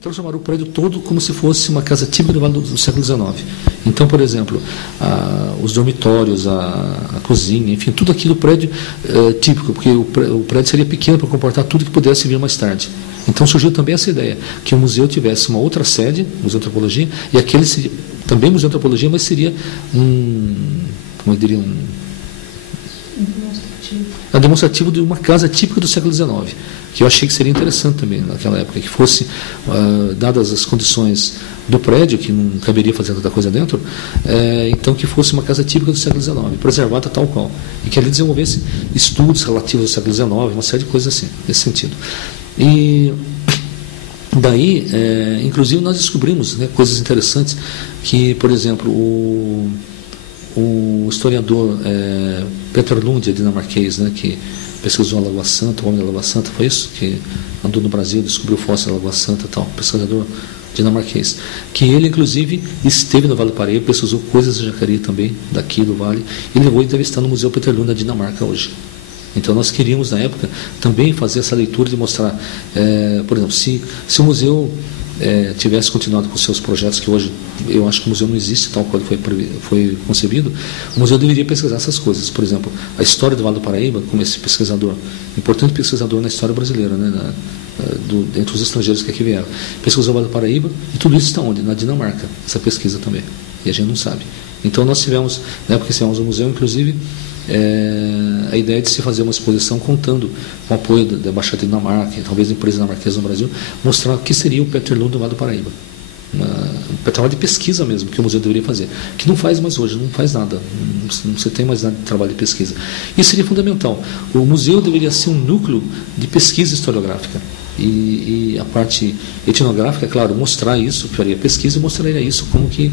Transformar o prédio todo como se fosse uma casa típica do Vale do século XIX. Então, por exemplo, os dormitórios, a cozinha, enfim, tudo aquilo prédio típico, porque o prédio seria pequeno para comportar tudo que pudesse vir mais tarde. Então surgiu também essa ideia, que o museu tivesse uma outra sede, Museu de Antropologia, e aquele seria também Museu de Antropologia, mas seria como eu diria, demonstrativo de uma casa típica do século XIX, que eu achei que seria interessante também naquela época, que fosse, dadas as condições do prédio, que não caberia fazer tanta coisa dentro, então que fosse uma casa típica do século XIX, preservada tal qual, e que ali desenvolvesse estudos relativos ao século XIX, uma série de coisas assim, nesse sentido. E daí, inclusive, nós descobrimos, né, coisas interessantes, que, por exemplo, o historiador Peter Lund, dinamarquês, né, que pesquisou a Lagoa Santa, o homem da Lagoa Santa, foi isso? Que andou no Brasil, descobriu o fóssil da Lagoa Santa e tal, pesquisador dinamarquês. Que ele, inclusive, esteve no Vale do Paraíba, pesquisou coisas de Jacareí também, daqui do Vale, e levou e deve estar no Museu Peter Lund, da Dinamarca, hoje. Então, nós queríamos, na época, também fazer essa leitura de mostrar, por exemplo, se o museu tivesse continuado com seus projetos, que hoje eu acho que o museu não existe tal qual foi concebido, o museu deveria pesquisar essas coisas. Por exemplo, a história do Vale do Paraíba, como esse pesquisador, importante pesquisador na história brasileira, né, entre os estrangeiros que aqui vieram, pesquisou o Vale do Paraíba, e tudo isso está onde? Na Dinamarca, essa pesquisa também, e a gente não sabe. Então, nós tivemos, na época que estivemos no museu, inclusive, a ideia de se fazer uma exposição contando com o apoio da Embaixada Dinamarca, talvez da empresa dinamarquesa no Brasil, mostrar o que seria o Peter Lund do Vale do Paraíba. Um trabalho de pesquisa mesmo, que o museu deveria fazer, que não faz mais hoje, não faz nada, não se tem mais nada de trabalho de pesquisa. Isso seria fundamental. O museu deveria ser um núcleo de pesquisa historiográfica. E a parte etnográfica, é claro, mostrar isso, faria pesquisa e mostraria isso como que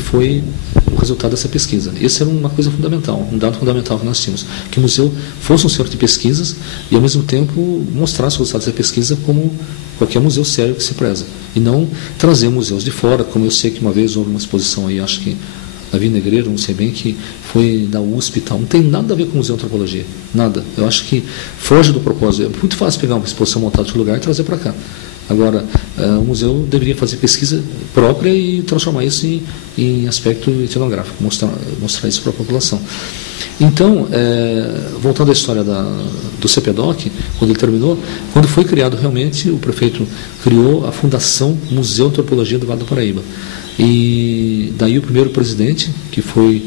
foi o resultado dessa pesquisa. Essa era uma coisa fundamental, um dado fundamental que nós tínhamos, que o museu fosse um centro de pesquisas e, ao mesmo tempo, mostrasse os resultados da pesquisa como qualquer museu sério que se preza, e não trazer museus de fora, como eu sei que uma vez houve uma exposição aí, acho que na Vila Negreiro, não sei bem, que foi da USP e tal. Não tem nada a ver com o Museu de Antropologia. Nada. Eu acho que foge do propósito. É muito fácil pegar uma exposição montada de outro lugar e trazer para cá. Agora, o museu deveria fazer pesquisa própria e transformar isso em aspecto etnográfico, mostrar isso para a população. Então, voltando à história do CPDOC, quando ele terminou, quando foi criado realmente, o prefeito criou a Fundação Museu de Antropologia do Vale do Paraíba. E daí o primeiro presidente que foi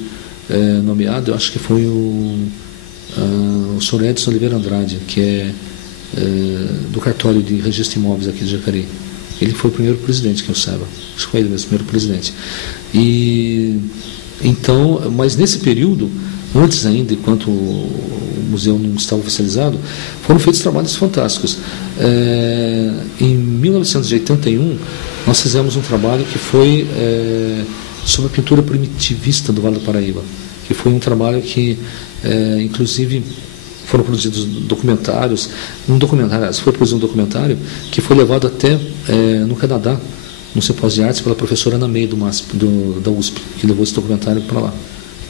nomeado, eu acho que foi o Sr. Edson Oliveira Andrade, que é do cartório de registro de imóveis aqui de Jacareí. Ele foi o primeiro presidente, que eu saiba. Acho que foi ele mesmo, o primeiro presidente. E então, mas nesse período, antes ainda, enquanto o museu não estava oficializado, foram feitos trabalhos fantásticos. Em 1981, nós fizemos um trabalho que foi sobre a pintura primitivista do Vale do Paraíba, que foi um trabalho que, inclusive, foram produzidos documentários, foi produzido um documentário que foi levado até no Canadá, no Simpósio de Artes, pela professora Ana May da USP, que levou esse documentário para lá.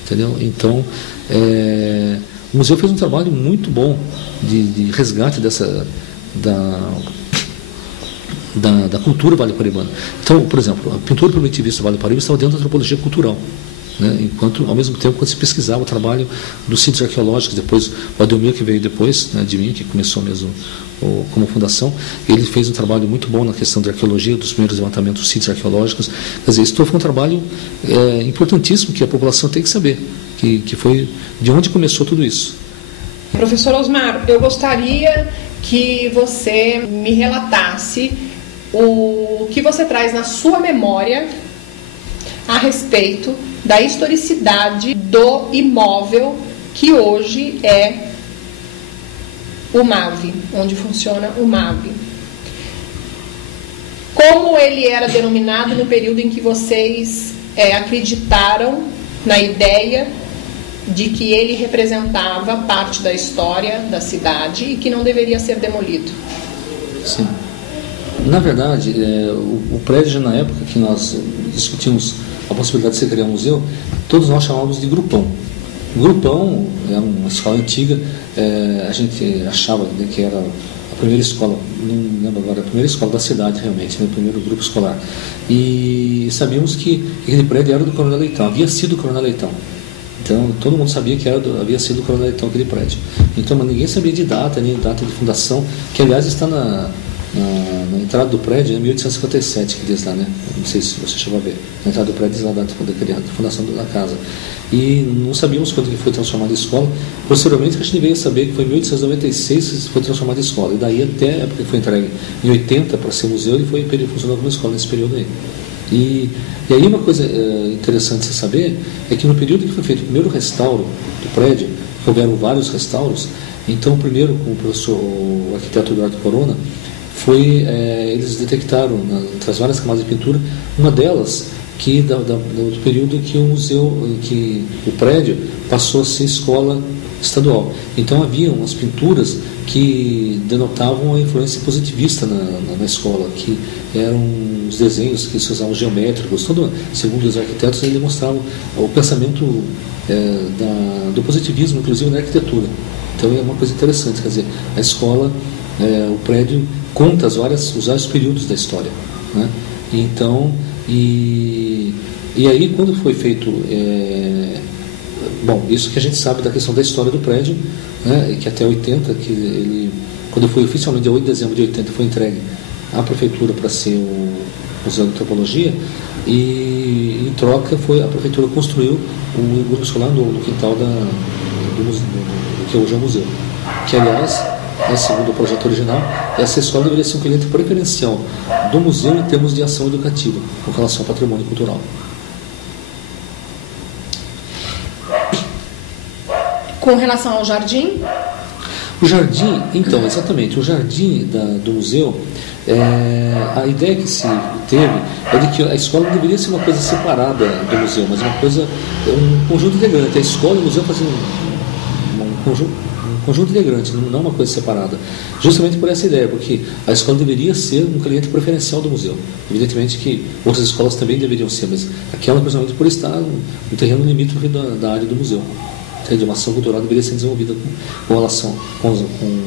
Entendeu? Então, o museu fez um trabalho muito bom de resgate da cultura vale-paraibana. Então, por exemplo, a pintura primitivista do Vale do Paraíba estava dentro da antropologia cultural, né? Enquanto, ao mesmo tempo, quando se pesquisava o trabalho dos sítios arqueológicos, depois o Ademir, que veio depois, né, de mim, que começou mesmo como fundação, ele fez um trabalho muito bom na questão da arqueologia, dos primeiros levantamentos dos sítios arqueológicos. Quer dizer, isso foi um trabalho importantíssimo que a população tem que saber, que foi de onde começou tudo isso. Professor Osmar, eu gostaria que você me relatasse o que você traz na sua memória a respeito da historicidade do imóvel que hoje é o MAV, onde funciona o MAV. Como ele era denominado no período em que vocês acreditaram na ideia de que ele representava parte da história da cidade e que não deveria ser demolido? Sim. Na verdade, o prédio, na época que nós discutimos a possibilidade de se criar um museu, todos nós chamávamos de Grupão. Grupão é uma escola antiga, a gente achava que era a primeira escola, não lembro agora, a primeira escola da cidade realmente, né, o primeiro grupo escolar. E sabíamos que aquele prédio era do Coronel Leitão, havia sido do Coronel Leitão. Então, todo mundo sabia que havia sido do Coronel Leitão aquele prédio. Então, mas ninguém sabia de data, nem data de fundação, que aliás está na entrada do prédio, é 1857 que diz lá, né? Não sei se você chegou a ver. Na entrada do prédio diz lá a data da fundação da casa. E não sabíamos quando que foi transformada em escola. Posteriormente, a gente veio saber que foi em 1896 que foi transformada em escola. E daí até a época que foi entregue em 80 para ser museu, ele funcionou como escola nesse período aí. E aí uma coisa interessante de saber é que no período que foi feito o primeiro restauro do prédio, houveram vários restauros. Então, o primeiro, com o arquiteto Eduardo Corona, eles detectaram, entre as várias camadas de pintura, uma delas que do período que o prédio passou a ser escola estadual. Então havia umas pinturas que denotavam a influência positivista na escola, que eram os desenhos que se usavam geométricos, segundo os arquitetos, eles demonstravam o pensamento do positivismo, inclusive na arquitetura. Então é uma coisa interessante, quer dizer, a escola, o prédio conta os vários períodos da história, né? Então, e aí quando foi feito, isso que a gente sabe da questão da história do prédio, né, e que até 80, quando foi oficialmente dia 8 de dezembro de 80, foi entregue à prefeitura para ser o Museu de Antropologia, e em troca a prefeitura construiu um grupo escolar no quintal do que hoje é o museu, que aliás, segundo o projeto original, essa escola deveria ser um cliente preferencial do museu em termos de ação educativa com relação ao patrimônio cultural. Com relação ao jardim? O jardim, então, exatamente, o jardim do museu, a ideia que se teve é de que a escola não deveria ser uma coisa separada do museu, mas uma coisa, um conjunto integrante. A escola e o museu faziam um conjunto integrante, não uma coisa separada. Justamente por essa ideia, porque a escola deveria ser um cliente preferencial do museu. Evidentemente que outras escolas também deveriam ser, mas aquela, principalmente por estar no terreno limítrofe da área do museu. Uma ação cultural deveria ser desenvolvida com relação com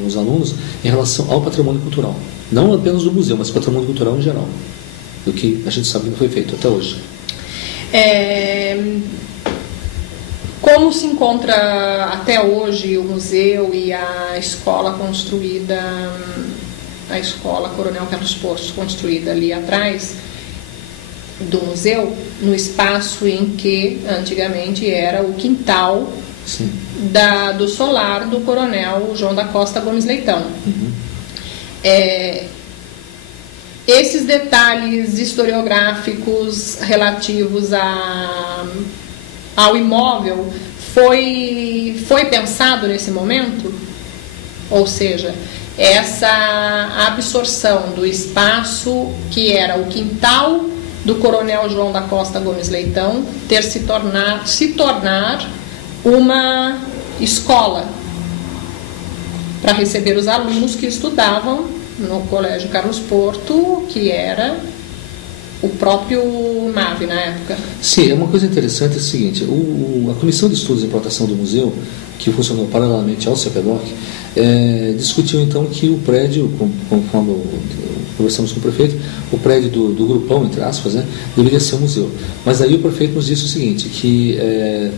os alunos em relação ao patrimônio cultural. Não apenas do museu, mas patrimônio cultural em geral. Do que a gente sabe que não foi feito até hoje. Como se encontra até hoje o museu e a escola construída, a escola Coronel Carlos Portos, construída ali atrás do museu, no espaço em que antigamente era o quintal do solar do Coronel João da Costa Gomes Leitão. Uhum. Esses detalhes historiográficos relativos ao imóvel foi pensado nesse momento? Ou seja, essa absorção do espaço que era o quintal do Coronel João da Costa Gomes Leitão se tornar uma escola para receber os alunos que estudavam no Colégio Carlos Porto, que era o próprio MAV na época. Sim, uma coisa interessante é o seguinte, a Comissão de Estudos e Implantação do Museu, que funcionou paralelamente ao CEPEDOC, discutiu então que o prédio, conforme conversamos com o prefeito, o prédio do grupão, entre aspas, né, deveria ser um museu. Mas aí o prefeito nos disse o seguinte, que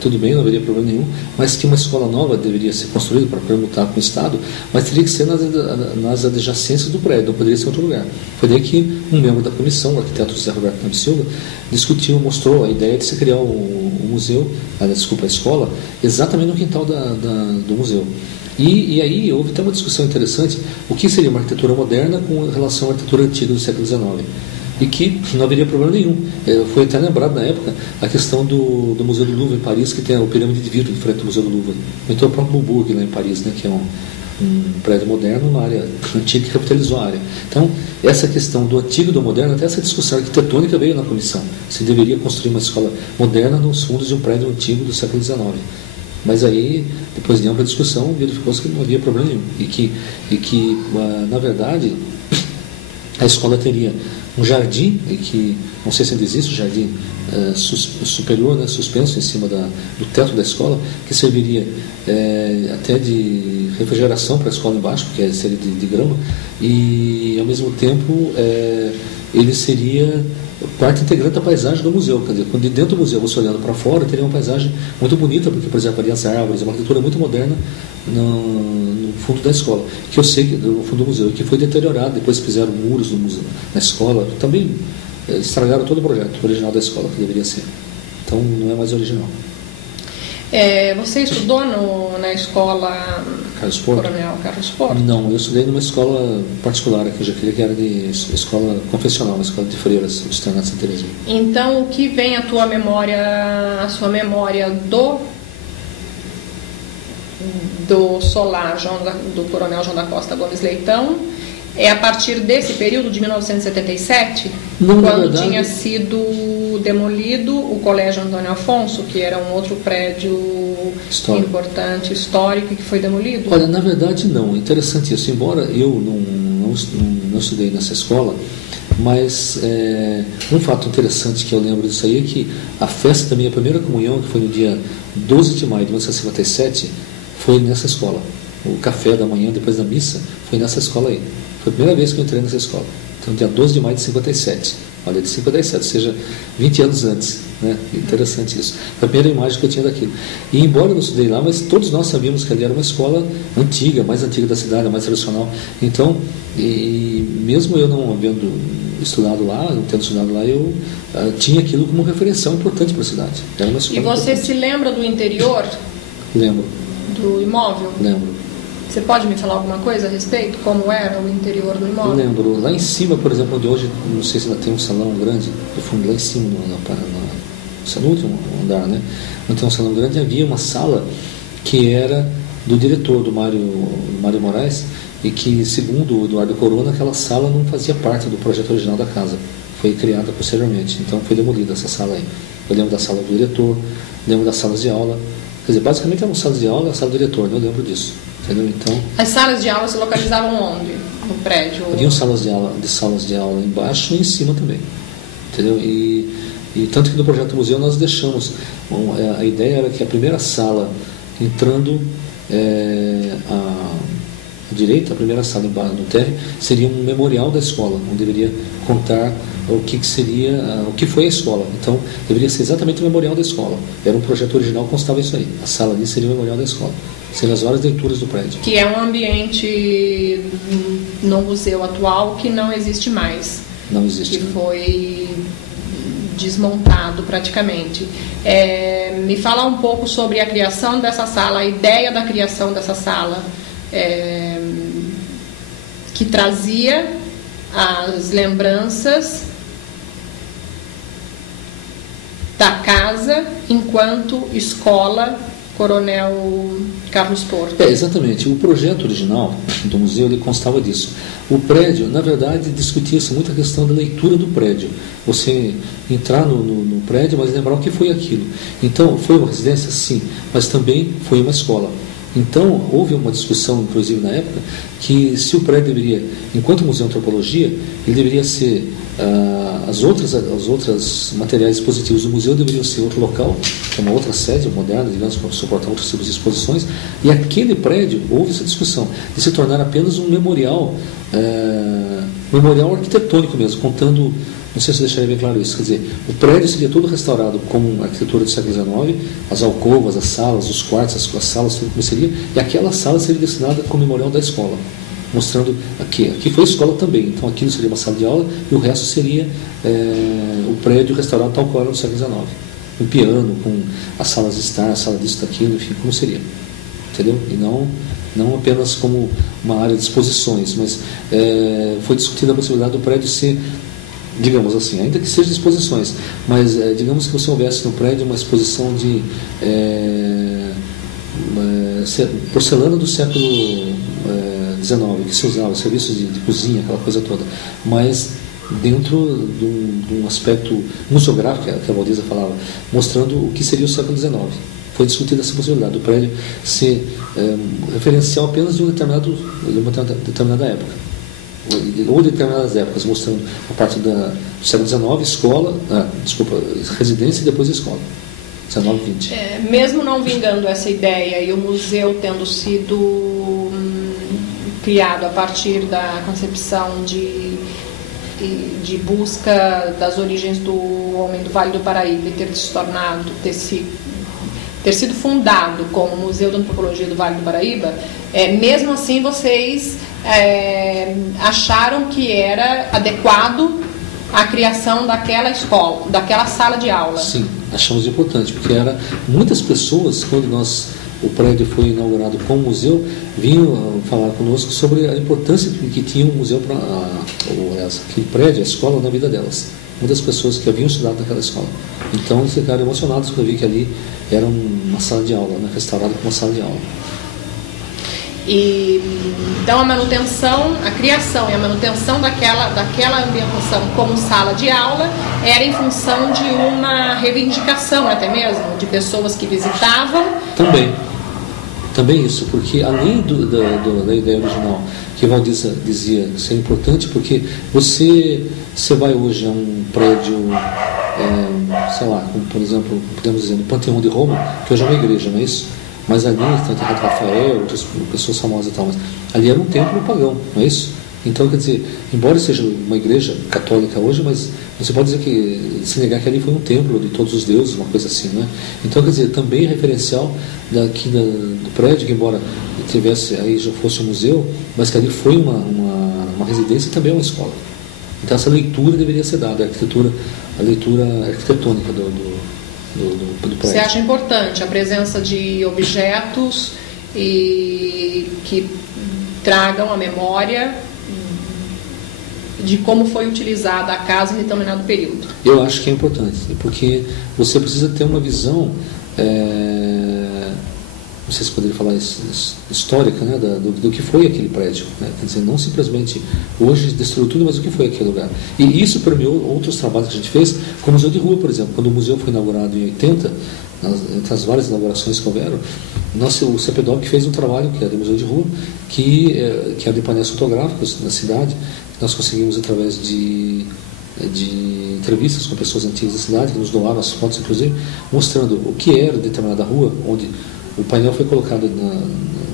tudo bem, não haveria problema nenhum, mas que uma escola nova deveria ser construída para permutar com o Estado, mas teria que ser nas adjacências do prédio, não poderia ser em outro lugar. Foi daí que um membro da comissão, o arquiteto José Roberto Campos Silva, mostrou a ideia de se criar o museu, a escola, exatamente no quintal do museu. E aí houve até uma discussão interessante, o que seria uma arquitetura moderna com relação à arquitetura antiga do século XIX. E que não haveria problema nenhum. Foi até lembrado na época a questão do Museu do Louvre em Paris, que tem o pirâmide de vidro em frente ao Museu do Louvre. Então o próprio Beaubourg lá em Paris, né, que é um prédio moderno, uma área antiga que capitalizou a área. Então, essa questão do antigo e do moderno, até essa discussão arquitetônica veio na comissão. Se deveria construir uma escola moderna nos fundos de um prédio antigo do século XIX. Mas aí, depois de ampla discussão, verificou-se que não havia problema nenhum. E que na verdade, a escola teria um jardim, e que não sei se ainda existe, o jardim superior, né, suspenso em cima do teto da escola, que serviria até de refrigeração para a escola embaixo, porque seria de grama, e ao mesmo tempo ele seria parte integrante da paisagem do museu. Quer dizer, quando dentro do museu você olhando para fora, teria uma paisagem muito bonita, porque preservaria as árvores, uma arquitetura muito moderna no fundo da escola, que eu sei que no fundo do museu, que foi deteriorado, depois fizeram muros no museu, na escola, também estragaram todo o projeto original da escola, que deveria ser. Então não é mais original. Você estudou na escola Coronel Carlos Porto? Não, eu estudei numa escola particular, que eu já queria que era de escola confessional, uma escola de freiras, do Externato Santa Teresinha. Então, o que vem à tua memória, do solar do Coronel João da Costa Gomes Leitão, é a partir desse período de 1977, quando tinha sido demolido o Colégio Antônio Afonso, que era um outro prédio importante, histórico, que foi demolido? Olha, na verdade não, interessante isso, embora eu não estudei nessa escola, mas um fato interessante que eu lembro disso aí é que a festa da minha primeira comunhão, que foi no dia 12 de maio de 1957, foi nessa escola. O café da manhã, depois da missa, foi nessa escola aí. Foi a primeira vez que eu entrei nessa escola. Então, dia 12 de maio de 57. Olha, de 57, ou seja, 20 anos antes. Né? Interessante isso. Foi a primeira imagem que eu tinha daquilo. E embora eu não estudei lá, mas todos nós sabíamos que ali era uma escola antiga, mais antiga da cidade, mais tradicional. Então, e mesmo eu não havendo estudado lá, não tendo estudado lá, eu tinha aquilo como referencial importante para a cidade. Era uma escola e você importante. Se lembra do interior? Lembro. Do imóvel? Lembro. Você pode me falar alguma coisa a respeito? Como era o interior do imóvel? Eu lembro. Lá em cima, por exemplo, onde hoje, não sei se ainda tem um salão grande, no fundo, lá em cima, no último andar, né? Onde tem um salão grande, havia uma sala que era do diretor, do Mário Moraes, e que, segundo o Eduardo Corona, aquela sala não fazia parte do projeto original da casa. Foi criada posteriormente. Então, foi demolida essa sala aí. Eu lembro da sala do diretor, lembro das salas de aula. Quer dizer, basicamente eram salas de aula e a sala do diretor, né? Eu lembro disso. Entendeu? Então, as salas de aula se localizavam onde? No prédio? Haviam salas de aula embaixo e em cima também. Entendeu? E tanto que no projeto museu nós deixamos. A ideia era que a primeira sala, entrando à direita, a primeira sala no térreo, seria um memorial da escola, onde deveria contar o que foi a escola. Então, deveria ser exatamente o memorial da escola. Era um projeto original, constava isso aí. A sala ali seria o memorial da escola. Seriam as várias leituras do prédio. Que é um ambiente no museu atual que não existe mais. Não existe. Que foi desmontado praticamente. Me fala um pouco sobre a criação dessa sala, a ideia da criação dessa sala, que trazia as lembranças da casa enquanto escola Coronel Carlos Porto. Exatamente. O projeto original do museu ele constava disso. O prédio, na verdade, discutia-se muito a questão da leitura do prédio. Você entrar no prédio, mas lembrar o que foi aquilo. Então, foi uma residência? Sim, mas também foi uma escola. Então, houve uma discussão, inclusive na época, que se o prédio deveria, enquanto Museu de Antropologia, ele deveria ser, as outras materiais expositivos do museu deveriam ser outro local, que é uma outra sede moderna, digamos, para suportar outros tipos de exposições, e aquele prédio, houve essa discussão, de se tornar apenas um memorial arquitetônico mesmo, contando. Não sei se eu deixaria bem claro isso. Quer dizer, o prédio seria todo restaurado como arquitetura do século XIX, as alcovas, as salas, os quartos, as salas, tudo como seria, e aquela sala seria destinada como memorial da escola, mostrando aqui foi a escola também. Então aquilo seria uma sala de aula e o resto seria o prédio restaurado tal qual era no século XIX. Um piano, com as salas de estar, a sala disso, daquilo, enfim, como seria. Entendeu? E não apenas como uma área de exposições, mas foi discutida a possibilidade do prédio ser, digamos assim, ainda que seja de exposições, mas digamos que você houvesse no prédio uma exposição de porcelana do século XIX, que se usava, serviços de cozinha, aquela coisa toda, mas dentro de um aspecto museográfico, que a Valdiza falava, mostrando o que seria o século XIX. Foi discutida essa possibilidade do prédio ser referencial apenas de uma determinada época. ou determinadas épocas, mostrando a parte do século XIX, escola, residência e depois a escola. 19, 20. Mesmo não vingando essa ideia e o museu tendo sido criado a partir da concepção de busca das origens do homem do Vale do Paraíba e ter sido fundado como Museu de Antropologia do Vale do Paraíba, mesmo assim vocês acharam que era adequado a criação daquela escola, daquela sala de aula? Sim, achamos importante, porque muitas pessoas, quando o prédio foi inaugurado como museu, vinham falar conosco sobre a importância que tinha o museu aquele prédio, a escola, na vida delas. Muitas pessoas que haviam estudado naquela escola. Então eles ficaram emocionados quando eu vi que ali era uma sala de aula, restaurada como uma sala de aula. Então a criação e a manutenção daquela ambientação como sala de aula era em função de uma reivindicação até mesmo, de pessoas que visitavam. Também isso, porque além da ideia original, que Valdir dizia que seria importante, porque você vai hoje a um prédio, sei lá, como, por exemplo, podemos dizer, no Panteão de Roma, que hoje é uma igreja, não é isso? Mas ali tem o Rafael, outras pessoas famosas e tal, mas ali era um templo pagão, não é isso? Então, quer dizer, embora seja uma igreja católica hoje, mas você pode dizer se negar que ali foi um templo de todos os deuses, uma coisa assim, né? Então, quer dizer, também referencial daqui do prédio, que embora aí já fosse um museu, mas que ali foi uma residência e também uma escola. Então, essa leitura deveria ser dada, a leitura arquitetônica do prédio. Você acha importante a presença de objetos que tragam a memória de como foi utilizada a casa em determinado período? Eu acho que é importante, porque você precisa ter uma visão, não sei se poderia falar histórica, né, do que foi aquele prédio, né? Quer dizer, não simplesmente hoje destruiu tudo, mas o que foi aquele lugar. E isso permeou outros trabalhos que a gente fez, como o Museu de Rua, por exemplo. Quando o museu foi inaugurado em 80, entre as várias inaugurações que houveram, o CPDOC fez um trabalho, que era do Museu de Rua, que era de painéis fotográficos na cidade, que nós conseguimos através de entrevistas com pessoas antigas da cidade, que nos doaram as fotos, inclusive, mostrando o que era determinada rua, onde o painel foi colocado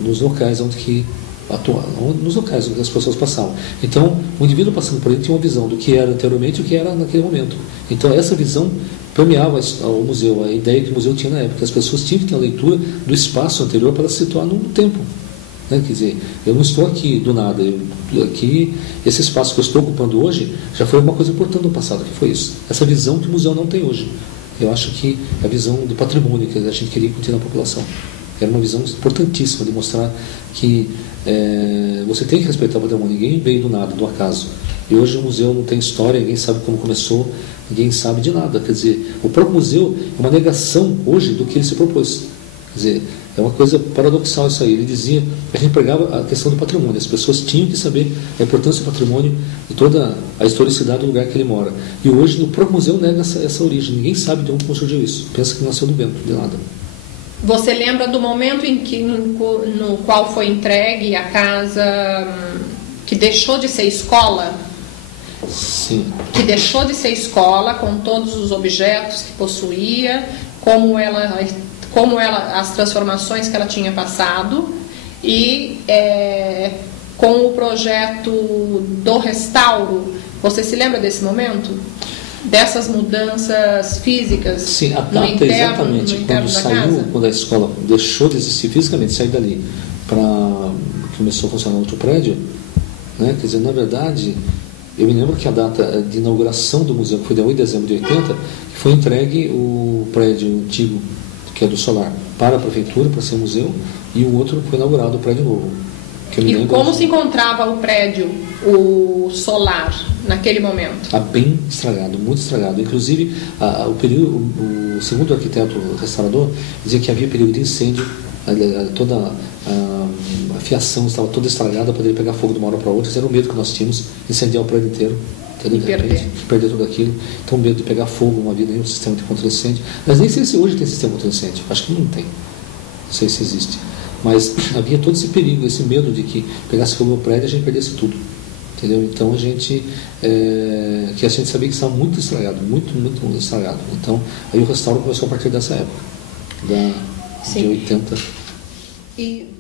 nos locais nos locais onde as pessoas passavam. Então, o indivíduo passando por ele tinha uma visão do que era anteriormente e o que era naquele momento. Então, essa visão permeava o museu, a ideia que o museu tinha na época. As pessoas tinham que ter a leitura do espaço anterior para se situar no tempo. Né? Quer dizer, eu não estou aqui do nada. Esse espaço que eu estou ocupando hoje já foi uma coisa importante no passado, que foi isso. Essa visão que o museu não tem hoje. Eu acho que a visão do patrimônio que a gente queria incutir na população era uma visão importantíssima de mostrar que você tem que respeitar o patrimônio. Ninguém veio do nada, do acaso. E hoje o museu não tem história, ninguém sabe como começou, ninguém sabe de nada. Quer dizer, o próprio museu é uma negação hoje do que ele se propôs. Quer dizer, é uma coisa paradoxal isso aí. Ele dizia, a gente pregava a questão do patrimônio. As pessoas tinham que saber a importância do patrimônio e toda a historicidade do lugar que ele mora. E hoje o próprio museu nega essa origem. Ninguém sabe de onde surgiu isso. Pensa que nasceu do vento, de nada. Você lembra do momento no qual foi entregue a casa que deixou de ser escola? Sim. Que deixou de ser escola com todos os objetos que possuía, como as transformações que ela tinha passado e com o projeto do restauro. Você se lembra desse momento? Dessas mudanças físicas? Sim, a data exatamente quando saiu, quando a escola deixou de existir fisicamente, saiu dali começou a funcionar outro prédio, né? Quer dizer, na verdade, eu me lembro que a data de inauguração do museu, que foi dia 8 de dezembro de 80, que foi entregue o prédio antigo, que é do Solar, para a prefeitura, para ser museu, e o outro foi inaugurado, o prédio novo. E como se encontrava o prédio, o Solar, naquele momento? Bem estragado, muito estragado. Inclusive, o segundo arquiteto restaurador dizia que havia perigo de incêndio, toda a fiação estava toda estragada, poderia pegar fogo de uma hora para outra. Esse era o medo que nós tínhamos, incendiar o prédio inteiro. E perder tudo aquilo. Então, medo de pegar fogo, não havia nenhum sistema de contra-incêndio. Mas nem sei se hoje tem sistema contra-incêndio. Acho que não tem. Não sei se existe. Mas havia todo esse perigo, esse medo de que pegasse fogo no prédio e a gente perdesse tudo. entendeu? Então a gente sabia que estava muito estragado, muito estragado. Então aí o restauro começou a partir dessa época, de 80. E